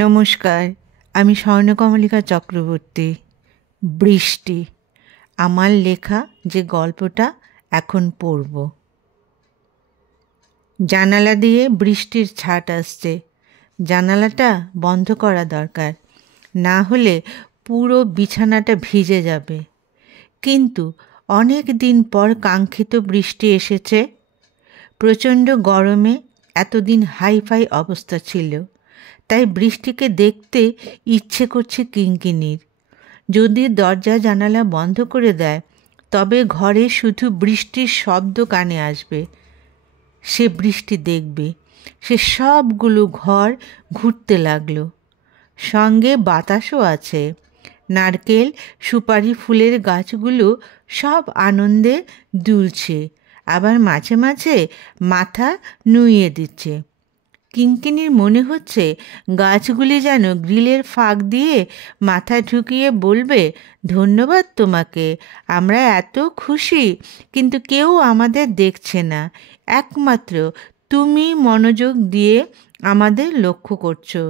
নমস্কার, আমি স্বর্ণকমলিকা চক্রবর্তী। বৃষ্টি আমার লেখা যে গল্পটা এখন পড়ব। জানালা দিয়ে বৃষ্টির ছাট আসছে। জানালাটা বন্ধ করা দরকার, না হলে পুরো বিছানাটা ভিজে যাবে। কিন্তু অনেক দিন পর কাঙ্ক্ষিত বৃষ্টি এসেছে। প্রচণ্ড গরমে এতদিন হাইফাই অবস্থা ছিল, তাই বৃষ্টিকে দেখতে ইচ্ছে করছে কিঙ্কিণীর। যদি দরজা জানালা বন্ধ করে দেয় তবে ঘরে শুধু বৃষ্টির শব্দ কানে আসবে। সে বৃষ্টি দেখবে। সে সবগুলো ঘর ঘুরতে লাগলো। সঙ্গে বাতাসও আছে। নারকেল সুপারি ফুলের গাছগুলো সব আনন্দে দুলছে, আবার মাঝে মাঝে মাথা নুইয়ে দিচ্ছে। কিঙ্কিণীর মনে হচ্ছে গাছগুলি যেন গ্রিলের ফাঁক দিয়ে মাথা ঢুকিয়ে বলবে, ধন্যবাদ তোমাকে, আমরা এত খুশি, কিন্তু কেউ আমাদের দেখছে না, একমাত্র তুমি মনোযোগ দিয়ে আমাদের লক্ষ্য করছো।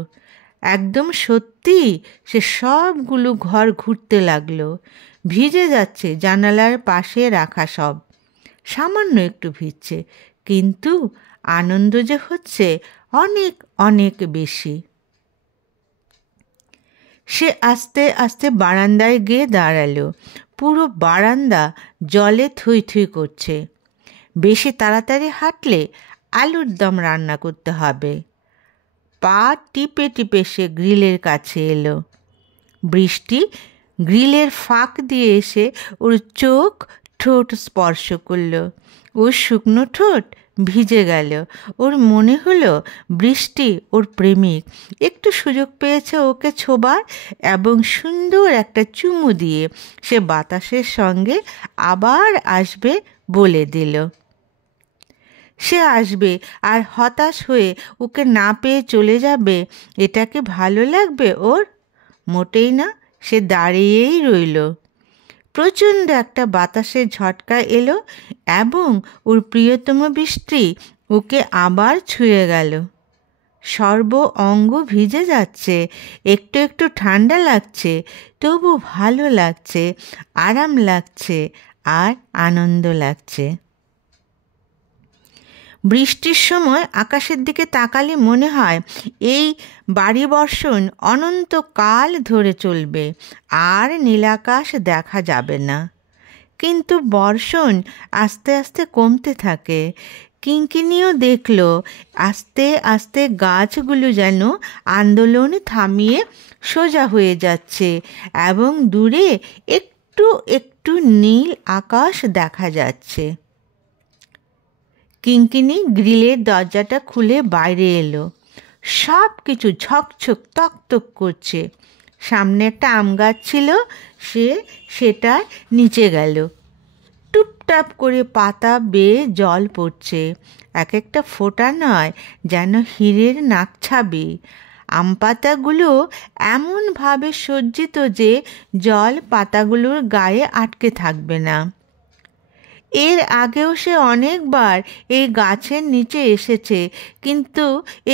একদম সত্যি সে সবগুলো ঘর ঘুরতে লাগলো। ভিজে যাচ্ছে জানালার পাশে রাখা সব, সামান্য একটু ভিজছে, কিন্তু আনন্দ যে হচ্ছে অনেক অনেক বেশি। সে আস্তে আস্তে বারান্দায় গিয়ে দাঁড়ালো। পুরো বারান্দা জলে থই থই করছে। বেশি তাড়াতাড়ি হাঁটলে আলুর দম রান্না করতে হবে। পা টিপে টিপে সে গ্রিলের কাছে এলো। বৃষ্টি গ্রিলের ফাঁক দিয়ে এসে ওর চোখ ঠোঁট স্পর্শ করলো। ওর শুকনো ঠোঁট ভিজে গেল। ওর মনে হলো বৃষ্টি ওর প্রেমিক, একটু সুযোগ পেয়েছে ওকে ছোবার, এবং সুন্দর একটা চুমু দিয়ে সে বাতাসের সঙ্গে আবার আসবে বলে দিল। সে আসবে আর হতাশ হয়ে ওকে না পেয়ে চলে যাবে, এটাকে ভালো লাগবে ওর? মোটেই না। সে দাঁড়িয়েই রইল। প্রচণ্ড একটা বাতাসের ঝটকা এলো এবং ওর প্রিয়তম বৃষ্টি ওকে আবার ছুঁয়ে গেল। সর্ব অঙ্গ ভিজে যাচ্ছে, একটু একটু ঠান্ডা লাগছে, তবু ভালো লাগছে, আরাম লাগছে আর আনন্দ লাগছে। বৃষ্টির সময় আকাশের দিকে তাকালে মনে হয় এই বাড়ি বর্ষণ অনন্তকাল ধরে চলবে, আর নীলাকাশ দেখা যাবে না। কিন্তু বর্ষণ আস্তে আস্তে কমতে থাকে। কিঙ্কিণীও দেখল আস্তে আস্তে গাছগুলো যেন আন্দোলন থামিয়ে সোজা হয়ে যাচ্ছে, এবং দূরে একটু একটু নীল আকাশ দেখা যাচ্ছে। কিঙ্কিণী গ্রিলের দরজাটা খুলে বাইরে এলো। সব কিছু ঝকঝক তকতক করছে। সামনে একটা আম গাছ ছিল, সেটার নিচে গেল। টুপটাপ করে পাতা বেয়ে জল পড়ছে। এক একটা ফোঁটা নয়, যেন হীরের নাকছাবি। আম পাতাগুলো এমনভাবে সজ্জিত যে জল পাতাগুলোর গায়ে আটকে থাকবে না। এর আগেও সে অনেকবার এই গাছের নিচে এসেছে, কিন্তু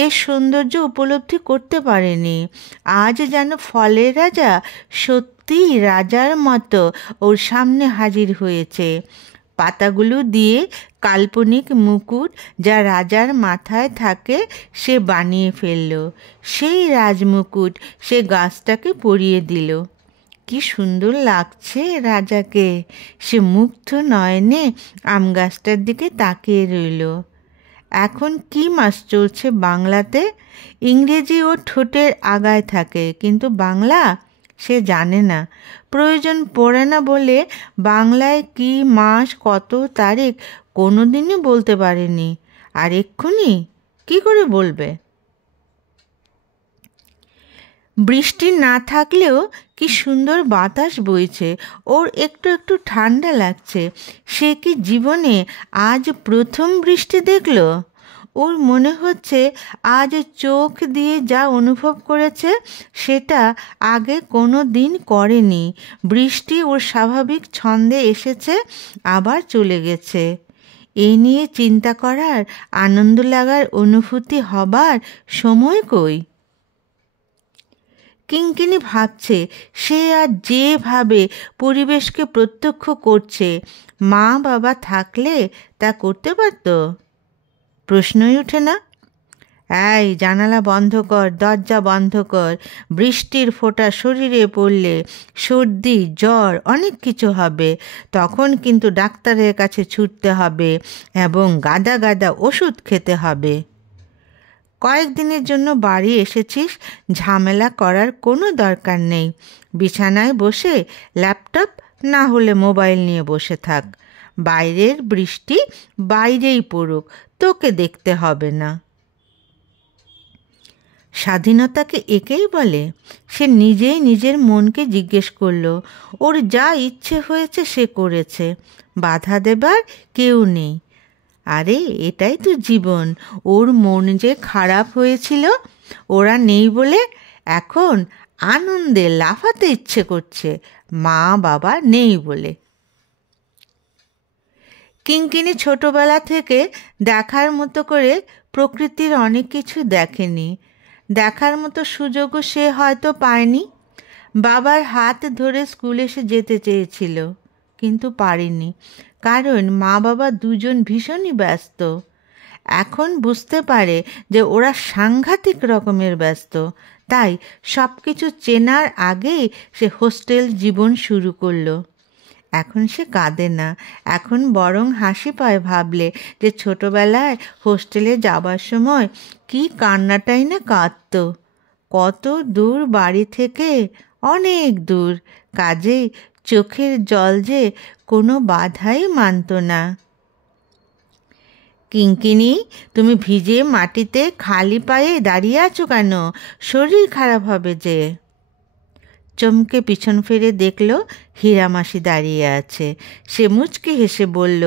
এর সৌন্দর্য উপলব্ধি করতে পারেনি। আজ যেন ফলের রাজা সত্যি রাজার মতো ওর সামনে হাজির হয়েছে। পাতাগুলো দিয়ে কাল্পনিক মুকুট যা রাজার মাথায় থাকে সে বানিয়ে ফেলল। সেই রাজমুকুট সে গাছটাকে পরিয়ে দিল। কি সুন্দর লাগছে রাজাকে। সে মুগ্ধ নয়নে আম গাছটার দিকে তাকিয়ে রইল। এখন কি মাস চলছে বাংলাতে? ইংরেজি ও ঠোঁটের আগায় থাকে, কিন্তু বাংলা সে জানে না, প্রয়োজন পড়ে না বলে বাংলায় কি মাস কত তারিখ কোনো দিনই বলতে পারেনি, আর এক্ষুনি কি করে বলবে? বৃষ্টি না থাকলেও কি সুন্দর বাতাস বইছে, ওর একটু একটু ঠান্ডা লাগছে। সে কি জীবনে আজ প্রথম বৃষ্টি দেখল? ওর মনে হচ্ছে আজ চোখ দিয়ে যা অনুভব করেছে সেটা আগে কোনো দিন করেনি। বৃষ্টি ওর স্বাভাবিক ছন্দে এসেছে, আবার চলে গেছে। এ নিয়ে চিন্তা করার, আনন্দ লাগার, অনুভূতি হবার সময় কই? কিঙ্কিণী ভাবছে সে আর যেভাবে পরিবেশকে প্রত্যক্ষ করছে, মা বাবা থাকলে তা করতে পারত? প্রশ্নই ওঠে না। এই জানালা বন্ধ কর, দরজা বন্ধ কর, বৃষ্টির ফোঁটা শরীরে পড়লে সর্দি জ্বর অনেক কিছু হবে, তখন কিন্তু ডাক্তারের কাছে ছুটতে হবে এবং গাদা গাদা ওষুধ খেতে হবে। কয়েকদিনের জন্য বাড়ি এসেছিস, ঝামেলা করার কোনো দরকার নেই। বিছানায় বসে ল্যাপটপ না হলে মোবাইল নিয়ে বসে থাক। বাইরের বৃষ্টি বাইরেই পড়ুক, তোকে দেখতে হবে না। স্বাধীনতাকে একেই বলে। সে নিজেই নিজের মনকে জিজ্ঞেস করল, ওর যা ইচ্ছে হয়েছে সে করেছে, বাধা দেবার কেউ নেই। আরে এটাই তো জীবন। ওর মন যে খারাপ হয়েছিল, ওরা নেই বলে এখন আনন্দে লাফাতে ইচ্ছে করছে, মা বাবা নেই বলে। কিঙ্কিণী ছোটবেলা থেকে দেখার মতো করে প্রকৃতির অনেক কিছু দেখেনি, দেখার মতো সুযোগও সে হয়তো পায়নি। বাবার হাত ধরে স্কুলে সে যেতে চেয়েছিল, কিন্তু পারেনি, কারণ মা বাবা দুজন ভীষণই ব্যস্ত। এখন বুঝতে পারে যে ওরা সাংঘাতিক রকমের ব্যস্ত, তাই সব কিছু চেনার আগেই সে হোস্টেল জীবন শুরু করলো। এখন সে কাঁদে না, এখন বরং হাসি পায় ভাবলে যে ছোটবেলায় হোস্টেলে যাবার সময় কি কান্নাটাই না কাঁদত। কত দূর বাড়ি থেকে, অনেক দূর, কাজেই চোখের জল যে কোনো বাধাই মানত না। কিঙ্কিণী, তুমি ভিজে মাটিতে খালি পায়ে দাঁড়িয়ে আছো কেন? শরীর খারাপ হবে যে। চমকে পিছন ফিরে দেখল হীরামাসি দাঁড়িয়ে আছে। সে মুচকি হেসে বলল,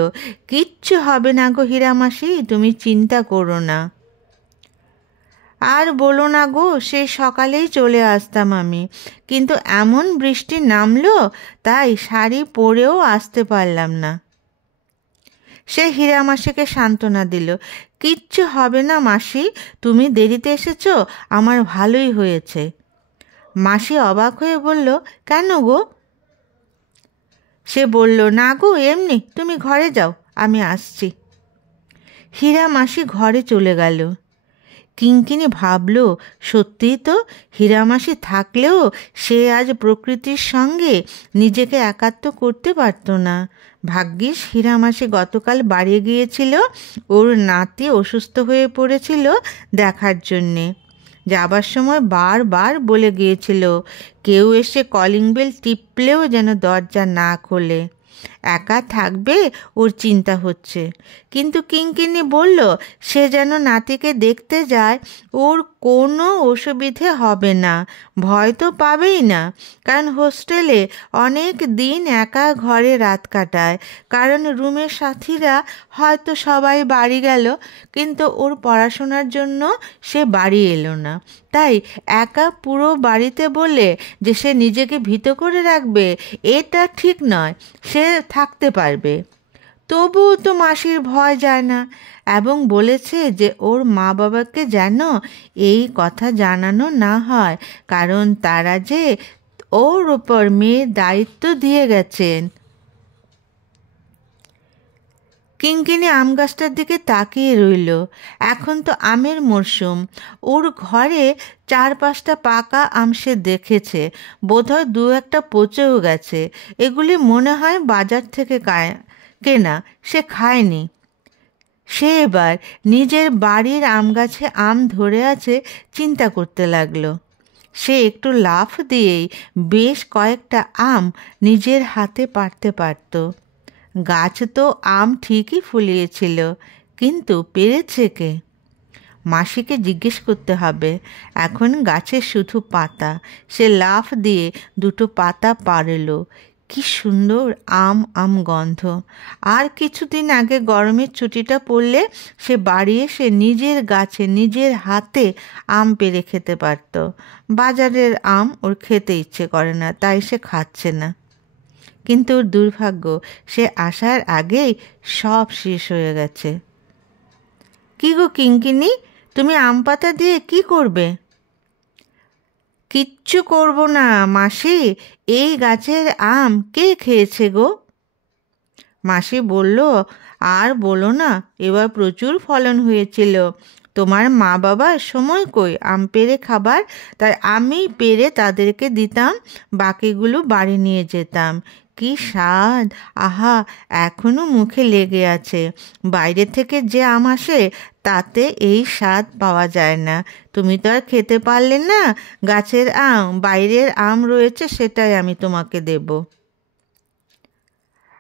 কিচ্ছু হবে না গো হীরামাসি, তুমি চিন্তা করো না। আর বলো না গো, সে সকালেই চলে আসতাম আমি, কিন্তু এমন বৃষ্টি নামলো তাই শাড়ি পরেও আসতে পারলাম না। সে হীরামাসিকে সান্ত্বনা দিল, কিচ্ছু হবে না মাসি, তুমি দেরিতে এসেছো, আমার ভালোই হয়েছে। মাসি অবাক হয়ে বলল, কেন গো? সে বলল, না গো এমনি, তুমি ঘরে যাও, আমি আসছি। হীরামাসি ঘরে চলে গেল। কিঙ্কিণী ভাবল, সত্যিই তো, হীরামাসি থাকলেও সে আজ প্রকৃতির সঙ্গে নিজেকে একাত্ম করতে পারত না। ভাগ্যিস হীরামাসি গতকাল বাড়ি গিয়েছিল, ওর নাতি অসুস্থ হয়ে পড়েছিল দেখার জন্যে। যাবার সময় বারবার বলে গিয়েছিল, কেউ এসে কলিং বেল টিপলেও যেন দরজা না খোলে, একা থাকবে ওর চিন্তা হচ্ছে। কিন্তু কিঙ্কিণী বলল, সে যেন নাতিকে দেখতে যায়, ওর কোনো অসুবিধে হবে না, ভয় তো পাবেই না, কারণ হোস্টেলে অনেক দিন একা ঘরে রাত কাটায়, কারণ রুমের সাথীরা হয়তো সবাই বাড়ি গেল, কিন্তু ওর পড়াশোনার জন্য সে বাড়ি এলো না, তাই একা পুরো বাড়িতে বলে যে সে নিজেকে ভীত করে রাখবে, এটা ঠিক নয়, সে থাকতে পারবে। তবুও তো মাসির ভয় যায় না, এবং বলেছে যে ওর মা বাবাকে যেন এই কথা জানানো না হয়, কারণ তারা যে ওর ওপর মেয়ের দায়িত্ব দিয়ে গেছেন। কিঙ্কিণী আম গাছটার দিকে তাকিয়ে রইল। এখন তো আমের মরশুম, ওর ঘরে 4-5টা পাকা আম সে দেখেছে, বোধহয় 2-1টা পচেও গেছে, এগুলি মনে হয় বাজার থেকে কেনা, সে খায়নি। সে এবার নিজের বাড়ির আম গাছে আম ধরে আছে চিন্তা করতে লাগলো। সে একটু লাফ দিয়েই বেশ কয়েকটা আম নিজের হাতে পাড়তে পারত। গাছ তো আম ঠিকই ফুলিয়েছিল, কিন্তু পেরেছে কে? মাসিকে জিজ্ঞেস করতে হবে। এখন গাছের শুধু পাতা। সে লাফ দিয়ে 2টো পাতা পাড়ল। কি সুন্দর আম গন্ধ। আর কিছুদিন আগে গরমের ছুটিটা পড়লে সে বাড়ি এসে নিজের গাছে নিজের হাতে আম পেড়ে খেতে পারত। বাজারের আম ওর খেতে ইচ্ছে করে না, তাই সে খাচ্ছে না। কিন্তু ওর দুর্ভাগ্য, সে আসার আগেই সব শেষ হয়ে গেছে। কি গো কিঙ্কিণী, তুমি আম পাতা দিয়ে কি করবে? কিচ্ছু করব না মাসি, এই গাছের আম কে খেয়েছে গো? মাসি বলল, আর বলো না, এবার প্রচুর ফলন হয়েছিল। তোমার মা বাবার সময় কই আম পেড়ে খাবার, তাই আমি পেড়ে তাদেরকে দিতাম, বাকিগুলো বাড়ি নিয়ে যেতাম। কি স্বাদ! আহা, এখনো মুখে লেগে আছে। বাইরে থেকে যে আম আসে তাতে এই স্বাদ পাওয়া যায় না। তুমি তো আর খেতে পারলে না গাছের আম, বাইরের আম রয়েছে, সেটাই আমি তোমাকে দেব।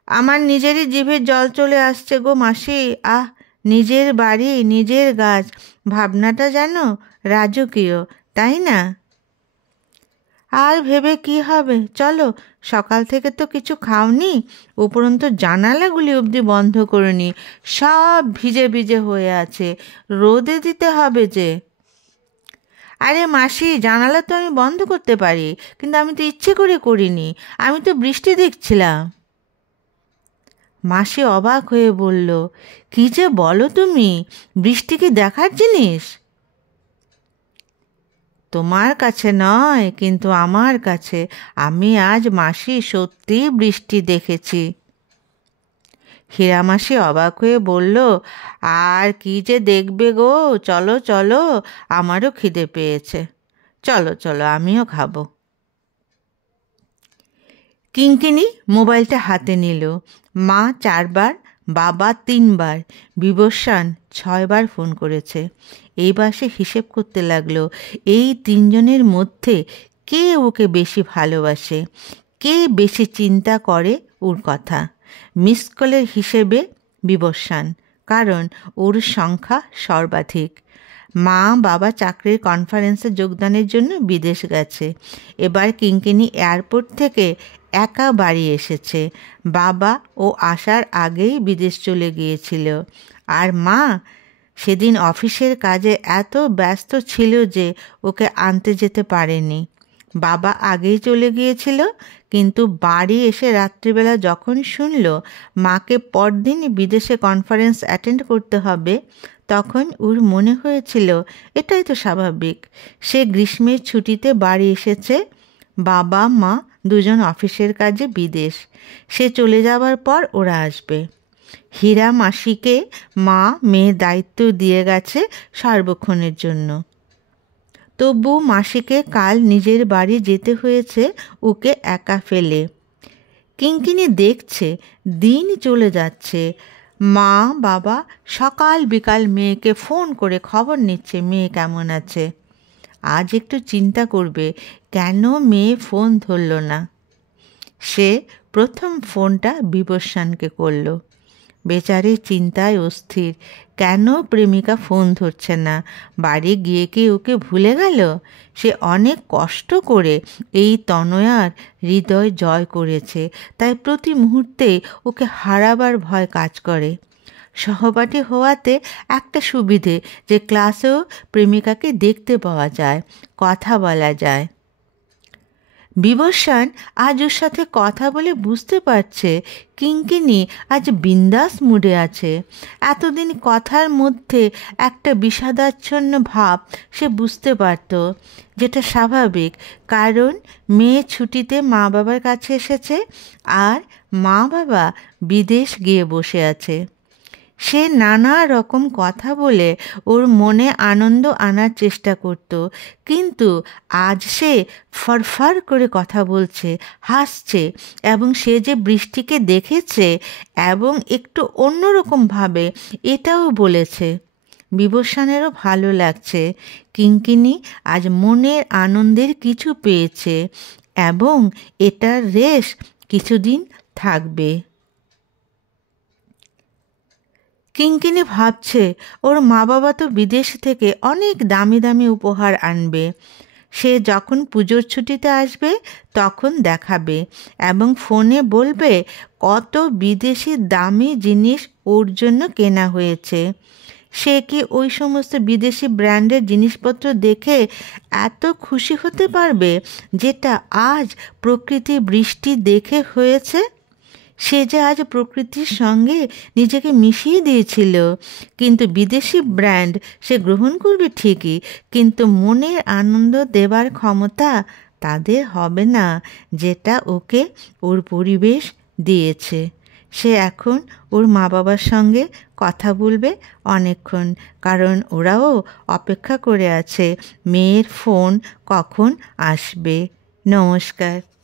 আমার নিজেরই জিভে জল চলে আসছে গো মাসি। আহ, নিজের বাড়ি নিজের গাছ, ভাবনাটা যেন রাজকীয়, তাই না? আর ভেবে কি হবে, চলো। সকাল থেকে তো কিছু খাওনি, উপরন্তু জানালাগুলি অবধি বন্ধ করনি, সব ভিজে ভিজে হয়ে আছে, রোদে দিতে হবে যে। আরে মাসি, জানালা তো আমি বন্ধ করতে পারি, কিন্তু আমি তো ইচ্ছে করে করিনি, আমি তো বৃষ্টি দেখছিলাম। মাসি অবাক হয়ে বলল, কি যে বলো তুমি, বৃষ্টি কি দেখার জিনিস? তোমার কাছে নয়, কিন্তু আমার কাছে। আমি আজ মাসি সত্যি বৃষ্টি দেখেছি। হীরামাসি অবাক হয়ে বলল, আর কি যে দেখবে গো, চলো চলো, আমারও খিদে পেয়েছে, চলো চলো, আমিও খাবো। কিঙ্কিনি মোবাইলটা হাতে নিল। মা 4 বার, বাবা 3 বার, বিবস্বান 6 বার ফোন করেছে। এইবার সে হিসেব করতে লাগলো, এই 3 জনের মধ্যে কে ওকে বেশি ভালোবাসে, কে বেশি চিন্তা করে ওর কথা। মিস কলের হিসেবে বিবস্বান, কারণ ওর সংখ্যা সর্বাধিক। মা বাবা চাকরির কনফারেন্সে যোগদানের জন্য বিদেশ গেছে। এবার কিঙ্কিনি এয়ারপোর্ট থেকে একা বাড়ি এসেছে। বাবা ও আসার আগেই বিদেশ চলে গিয়েছিল। আর মা সেদিন অফিসের কাজে এত ব্যস্ত ছিল যে ওকে আনতে যেতে পারেনি। বাবা আগেই চলে গিয়েছিল, কিন্তু বাড়ি এসে রাত্রিবেলা যখন শুনল মাকে পরদিন বিদেশে কনফারেন্স অ্যাটেন্ড করতে হবে, তখন ওর মনে হয়েছিল এটাই তো স্বাভাবিক। সে গ্রীষ্মের ছুটিতে বাড়ি এসেছে, বাবা মা দুজন অফিসের কাজে বিদেশ। সে চলে যাওয়ার পর ওরা আসবে। হীরা মাসিকে মা মেয়ের দায়িত্ব দিয়ে গেছে সার্বক্ষণের জন্য। তবু মাসিকে কাল নিজের বাড়ি যেতে হয়েছে ওকে একা ফেলে। কিঙ্কিনি দেখছে দিন চলে যাচ্ছে। মা বাবা সকাল বিকাল মেয়েকে ফোন করে খবর নিচ্ছে মেয়ে কেমন আছে। আজ একটু চিন্তা করবে কেন মেয়ে ফোন ধরল না। সে প্রথম ফোনটা বিবস্বানকে করল। বেচারি চিন্তায় অস্থির, কেন প্রেমিকা ফোন ধরছে না, বাড়ি গিয়ে কি ওকে ভুলে গেল? সে অনেক কষ্ট করে এই তনয়ার হৃদয় জয় করেছে, তাই প্রতি মুহূর্তে ওকে হারাবার ভয় কাজ করে। সহপাঠী হওয়াতে একটা সুবিধে যে ক্লাসেও প্রেমিকাকে দেখতে পাওয়া যায়, কথা বলা যায়। বিবস্বান আজ ওর সাথে কথা বলে বুঝতে পারছে কিঙ্কিনি আজ বিন্দাস মুডে আছে। এতদিন কথার মধ্যে একটা বিষাদাচ্ছন্ন ভাব সে বুঝতে পারত, যেটা স্বাভাবিক, কারণ মেয়ে ছুটিতে মা বাবার কাছে এসেছে আর মা বাবা বিদেশ গিয়ে বসে আছে। সে নানা রকম কথা বলে ওর মনে আনন্দ আনার চেষ্টা করত, কিন্তু আজ সে ফরফর করে কথা বলছে, হাসছে, এবং সে যে বৃষ্টিকে দেখেছে এবং একটু অন্যরকমভাবে এটাও বলেছে। বিবস্বানেরও ভালো লাগছে। কিঙ্কিনি আজ মনের আনন্দের কিছু পেয়েছে এবং এটার রেশ কিছুদিন থাকবে। কিঙ্কিনি ভাবছে ওর মা বাবা তো বিদেশ থেকে অনেক দামি দামি উপহার আনবে। সে যখন পুজোর ছুটিতে আসবে তখন দেখাবে এবং ফোনে বলবে কত বিদেশি দামি জিনিস ওর জন্য কেনা হয়েছে। সে কি ওই সমস্ত বিদেশি ব্র্যান্ডের জিনিসপত্র দেখে এত খুশি হতে পারবে যেটা আজ প্রকৃতি বৃষ্টি দেখে হয়েছে? সে যে আজ প্রকৃতির সঙ্গে নিজেকে মিশিয়ে দিয়েছিল। কিন্তু বিদেশি ব্র্যান্ড সে গ্রহণ করবে ঠিকই, কিন্তু মনের আনন্দ দেবার ক্ষমতা তাদের হবে না, যেটা ওকে ওর পরিবেশ দিয়েছে। সে এখন ওর মা বাবার সঙ্গে কথা বলবে অনেকক্ষণ, কারণ ওরাও অপেক্ষা করে আছে মেয়ের ফোন কখন আসবে। নমস্কার।